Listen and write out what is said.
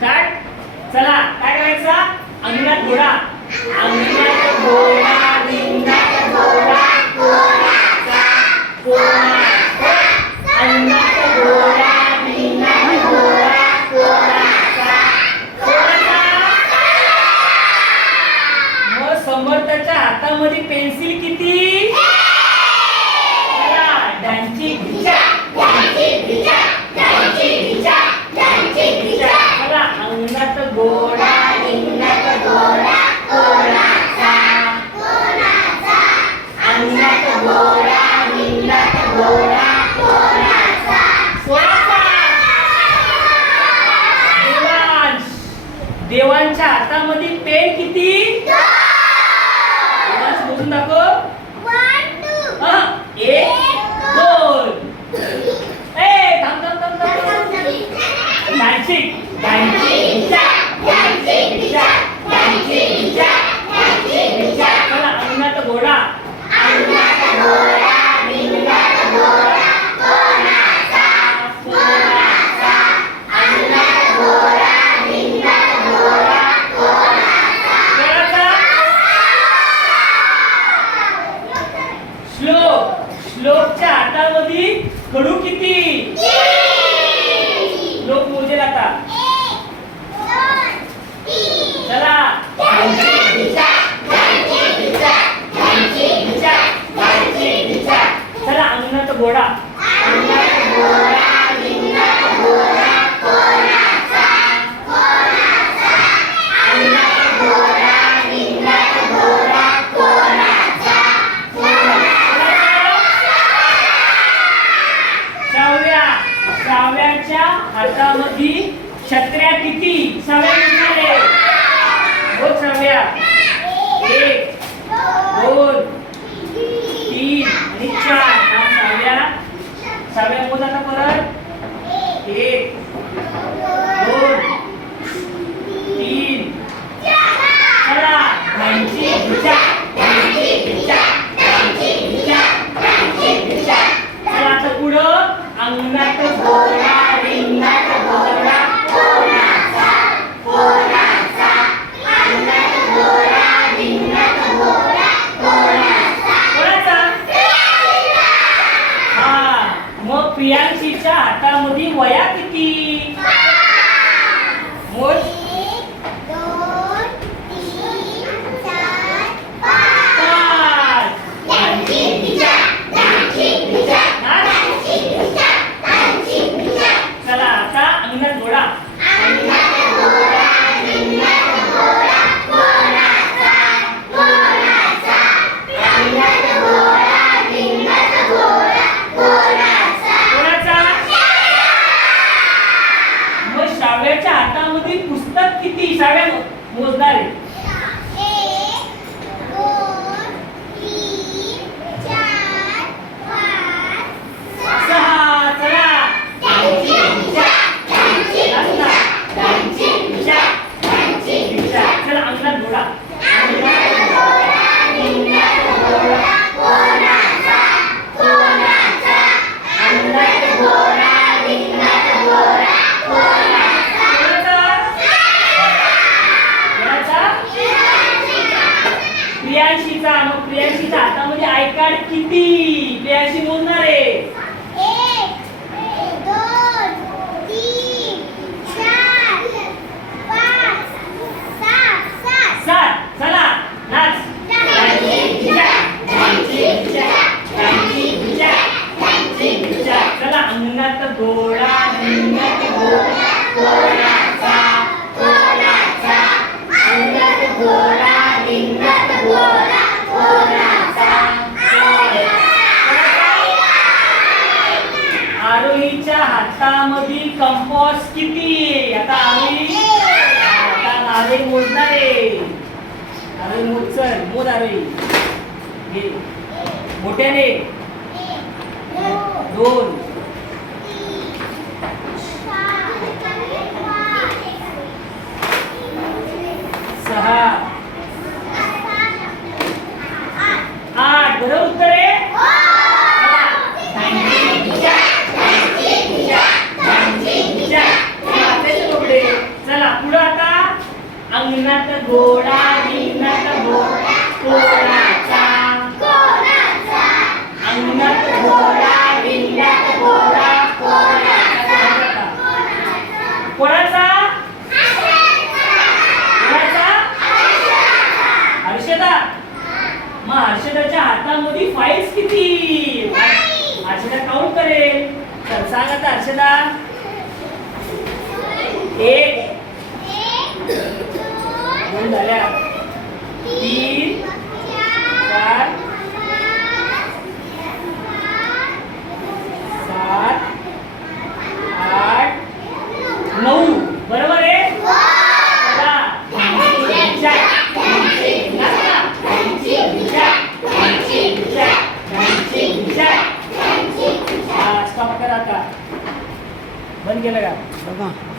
Start चला काय करायचं? अंगणात घोडा. अंगणात घोडा. देवांच्या हातामध्ये पेन किती? मोजून दाखव. एक दोन. ए थांब थांब थांब थांब प्रियांशीच्या हातामध्ये वया किती? sabemos ब्याशी चा आता आय कार्ड किती? त्र्याऐंशी मोजणार. आहे भारतामधील कंपोस्ट किती? आता आम्ही आता नावे मोजणार आहे. अरे मोजर मोज अरे मोठ्याने. दोन. अंगणात ¿Cómo?